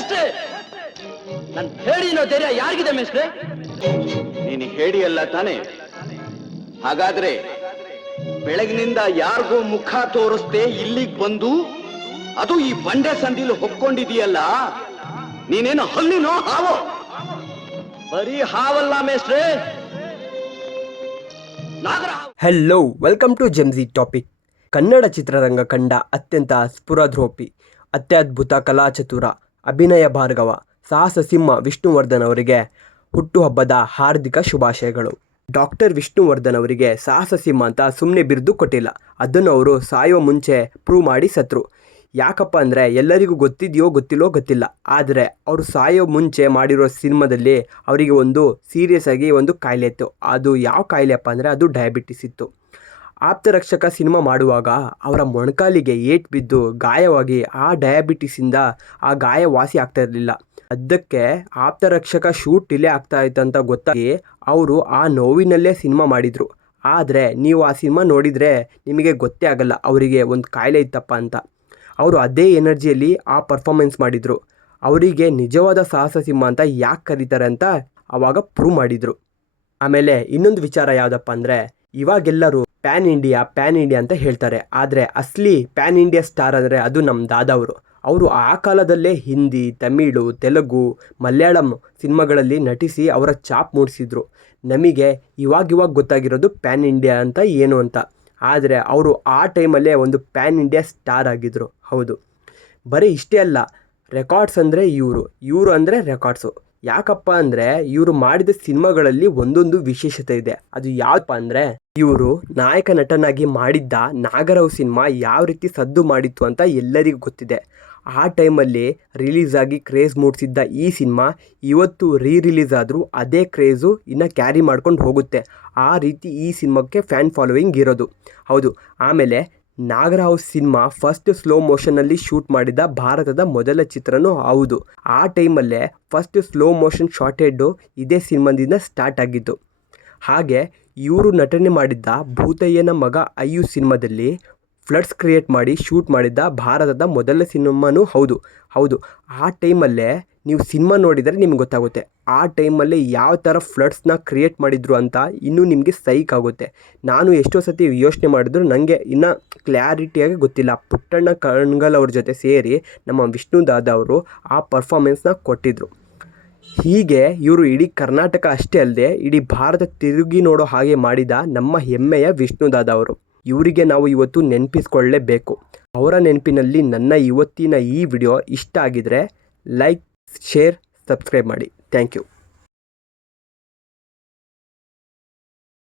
ಮೇಷ್ಟ್ರೆ, ನನ್ನ ಹೇಳಿನೋ ಧೈರ್ಯ ಯಾರಿಗಿದೆ ಮೇಷ್ಟ್ರೆ? ನೀನು ಹೇಳಿ ಅಲ್ಲ ತಾನೆ? ಹಾಗಾದ್ರೆ ಬೆಳಗಿನಿಂದ ಯಾರಿಗೂ ಮುಖ ತೋರಿಸ್ದೆ ಇಲ್ಲಿಗೆ ಬಂದು ಅದು ಈ ಬಂಡೆ ಸಂದಿಲು ಹೊಕ್ಕೊಂಡಿದೀಯಲ್ಲ, ನೀನೇನು ಹಲ್ಲಿನೋ ಹಾವೋ? ಬರೀ ಹಾವಲ್ಲ ಮೇಷ್ಟ್ರೆ, ನಾಗರ. ಹೆಲೋ, ವೆಲ್ಕಮ್ ಟು ಜೆಮ್ಜಿ ಟಾಪಿಕ್. ಕನ್ನಡ ಚಿತ್ರರಂಗ ಕಂಡ ಅತ್ಯಂತ ಸ್ಫುರದ್ರೋಪಿ, ಅತ್ಯದ್ಭುತ ಕಲಾಚತುರ, ಅಭಿನಯ ಭಾರ್ಗವ, ಸಾಹಸ ಸಿಂಹ ವಿಷ್ಣುವರ್ಧನ್ ಅವರಿಗೆ ಹುಟ್ಟುಹಬ್ಬದ ಹಾರ್ದಿಕ ಶುಭಾಶಯಗಳು. ಡಾಕ್ಟರ್ ವಿಷ್ಣುವರ್ಧನ್ ಅವರಿಗೆ ಸಾಹಸ ಸಿಂಹ ಅಂತ ಸುಮ್ಮನೆ ಬಿರುದು ಕೊಟ್ಟಿಲ್ಲ, ಅದನ್ನು ಅವರು ಸಾಯುವ ಮುಂಚೆ ಪ್ರೂವ್ ಮಾಡಿ ಸತ್ರು. ಯಾಕಪ್ಪ ಅಂದರೆ ಎಲ್ಲರಿಗೂ ಗೊತ್ತಿದೆಯೋ ಗೊತ್ತಿಲ್ಲೋ ಗೊತ್ತಿಲ್ಲ, ಆದರೆ ಅವರು ಸಾಯೋ ಮುಂಚೆ ಮಾಡಿರೋ ಸಿನಿಮಾದಲ್ಲಿ ಅವರಿಗೆ ಒಂದು ಸೀರಿಯಸ್ ಆಗಿ ಒಂದು ಕಾಯಿಲೆ ಇತ್ತು. ಅದು ಯಾವ ಕಾಯಿಲೆಯಪ್ಪ ಅಂದರೆ ಅದು ಡಯಾಬಿಟಿಸ್ ಇತ್ತು. ಆಪ್ತರಕ್ಷಕ ಸಿನಿಮಾ ಮಾಡುವಾಗ ಅವರ ಮೊಣಕಾಲಿಗೆ ಏಟು ಬಿದ್ದು ಗಾಯವಾಗಿ ಆ ಡಯಾಬಿಟಿಸಿಂದ ಆ ಗಾಯ ವಾಸಿ ಆಗ್ತಾ ಇರಲಿಲ್ಲ. ಅದಕ್ಕೆ ಆಪ್ತರಕ್ಷಕ ಶೂಟ್ ಡಿಲೇ ಆಗ್ತಾ ಇತ್ತಂತ ಗೊತ್ತಾಗಿ ಅವರು ಆ ನೋವಿನಲ್ಲೇ ಸಿನಿಮಾ ಮಾಡಿದರು. ಆದರೆ ನೀವು ಆ ಸಿನಿಮಾ ನೋಡಿದರೆ ನಿಮಗೆ ಗೊತ್ತೇ ಆಗಲ್ಲ ಅವರಿಗೆ ಒಂದು ಕಾಯಿಲೆ ಇತ್ತಪ್ಪ ಅಂತ. ಅವರು ಅದೇ ಎನರ್ಜಿಯಲ್ಲಿ ಆ ಪರ್ಫಾರ್ಮೆನ್ಸ್ ಮಾಡಿದರು. ಅವರಿಗೆ ನಿಜವಾದ ಸಾಹಸ ಸಿಂಹ ಅಂತ ಯಾಕೆ ಕರೀತಾರೆ ಅಂತ ಆವಾಗ ಪ್ರೂವ್ ಮಾಡಿದರು. ಆಮೇಲೆ ಇನ್ನೊಂದು ವಿಚಾರ ಯಾವುದಪ್ಪ ಅಂದರೆ, ಇವಾಗೆಲ್ಲರೂ ಪ್ಯಾನ್ ಇಂಡಿಯಾ ಅಂತ ಹೇಳ್ತಾರೆ, ಆದರೆ ಅಸಲಿ ಪ್ಯಾನ್ ಇಂಡಿಯಾ ಸ್ಟಾರ್ ಅಂದರೆ ಅದು ನಮ್ಮ ದಾದಾ ಅವರು ಆ ಕಾಲದಲ್ಲೇ ಹಿಂದಿ, ತಮಿಳು, ತೆಲುಗು, ಮಲಯಾಳಂ ಸಿನಿಮಾಗಳಲ್ಲಿ ನಟಿಸಿ ಅವರ ಛಾಪ್ ಮೂಡಿಸಿದ್ರು. ನಮಗೆ ಇವಾಗ ಗೊತ್ತಾಗಿರೋದು ಪ್ಯಾನ್ ಇಂಡಿಯಾ ಅಂತ ಏನು ಅಂತ. ಆದರೆ ಅವರು ಆ ಟೈಮಲ್ಲೇ ಒಂದು ಪ್ಯಾನ್ ಇಂಡಿಯಾ ಸ್ಟಾರ್ ಆಗಿದ್ದರು. ಹೌದು, ಬರೀ ಇಷ್ಟೇ ಅಲ್ಲ, ರೆಕಾರ್ಡ್ಸ್ ಅಂದರೆ ಇವರು ಅಂದರೆ ರೆಕಾರ್ಡ್ಸು. ಯಾಕಪ್ಪ ಅಂದರೆ ಇವರು ಮಾಡಿದ ಸಿನಿಮಾಗಳಲ್ಲಿ ಒಂದೊಂದು ವಿಶೇಷತೆ ಇದೆ. ಅದು ಯಾವಪ್ಪ ಅಂದರೆ, ಇವರು ನಾಯಕ ನಟನಾಗಿ ಮಾಡಿದ್ದ ನಾಗರಾವ್ ಸಿನಿಮಾ ಯಾವ ರೀತಿ ಸದ್ದು ಮಾಡಿತ್ತು ಅಂತ ಎಲ್ಲರಿಗೂ ಗೊತ್ತಿದೆ. ಆ ಟೈಮಲ್ಲಿ ರಿಲೀಸ್ ಆಗಿ ಕ್ರೇಜ್ ಮೂಡಿಸಿದ್ದ ಈ ಸಿನಿಮಾ ಇವತ್ತು ರಿಲೀಸ್ ಆದರೂ ಅದೇ ಕ್ರೇಜು ಇನ್ನು ಕ್ಯಾರಿ ಮಾಡ್ಕೊಂಡು ಹೋಗುತ್ತೆ. ಆ ರೀತಿ ಈ ಸಿನಿಮಾಕ್ಕೆ ಫ್ಯಾನ್ ಫಾಲೋವಿಂಗ್ ಇರೋದು. ಹೌದು, ಆಮೇಲೆ Nagarahavu cinema first slow ಮೋಷನಲ್ಲಿ shoot ಮಾಡಿದ ಭಾರತದ ಮೊದಲ ಚಿತ್ರನೂ ಹೌದು. ಆ ಟೈಮಲ್ಲೇ ಫಸ್ಟ್ ಸ್ಲೋ ಮೋಷನ್ ಶಾರ್ಟೆಡ್ಡು ಇದೇ ಸಿನಿಮಾದಿಂದ ಸ್ಟಾರ್ಟ್ ಆಗಿದ್ದು. ಹಾಗೆ ಇವರು ನಟನೆ ಮಾಡಿದ್ದ ಭೂತಯ್ಯನ ಮಗ ಅಯ್ಯು ಸಿನಿಮಾದಲ್ಲಿ ಫ್ಲಡ್ಸ್ ಕ್ರಿಯೇಟ್ ಮಾಡಿ ಶೂಟ್ ಮಾಡಿದ್ದ ಭಾರತದ ಮೊದಲ ಸಿನಿಮಾನೂ ಹೌದು. ಆ ಟೈಮಲ್ಲೇ ನೀವು ಸಿನಿಮಾ ನೋಡಿದರೆ ನಿಮ್ಗೆ ಗೊತ್ತಾಗುತ್ತೆ ಆ ಟೈಮಲ್ಲೇ ಯಾವ ಥರ ಫ್ಲಡ್ಸ್ನ ಕ್ರಿಯೇಟ್ ಮಾಡಿದ್ರು ಅಂತ. ಇನ್ನೂ ನಿಮಗೆ ಸೈಕ್ ಆಗುತ್ತೆ. ನಾನು ಎಷ್ಟೋ ಸತಿ ಯೋಚನೆ ಮಾಡಿದ್ರು ನನಗೆ ಇನ್ನೂ ಕ್ಲಾರಿಟಿಯಾಗಿ ಗೊತ್ತಿಲ್ಲ. ಪುಟ್ಟಣ್ಣ ಕಣ್ಗಲ್ ಅವ್ರ ಜೊತೆ ಸೇರಿ ನಮ್ಮ ವಿಷ್ಣು ದಾದಾ ಅವರು ಆ ಪರ್ಫಾರ್ಮೆನ್ಸ್ನ ಕೊಟ್ಟಿದ್ದರು. ಹೀಗೆ ಇವರು ಇಡೀ ಕರ್ನಾಟಕ ಅಷ್ಟೇ ಅಲ್ಲದೆ ಇಡೀ ಭಾರತ ತಿರುಗಿ ನೋಡೋ ಹಾಗೆ ಮಾಡಿದ ನಮ್ಮ ಹೆಮ್ಮೆಯ ವಿಷ್ಣು ದಾದಾ ಅವರು. ಇವರಿಗೆ ನಾವು ಇವತ್ತು ನೆನಪಿಸ್ಕೊಳ್ಳೇಬೇಕು. ಅವರ ನೆನಪಿನಲ್ಲಿ ನನ್ನ ಇವತ್ತಿನ ಈ ವಿಡಿಯೋ ಇಷ್ಟ ಆಗಿದರೆ ಲೈಕ್, ಶೇರ್, ಸಬ್ಸ್ಕ್ರೈಬ್ ಮಾಡಿ. Thank you.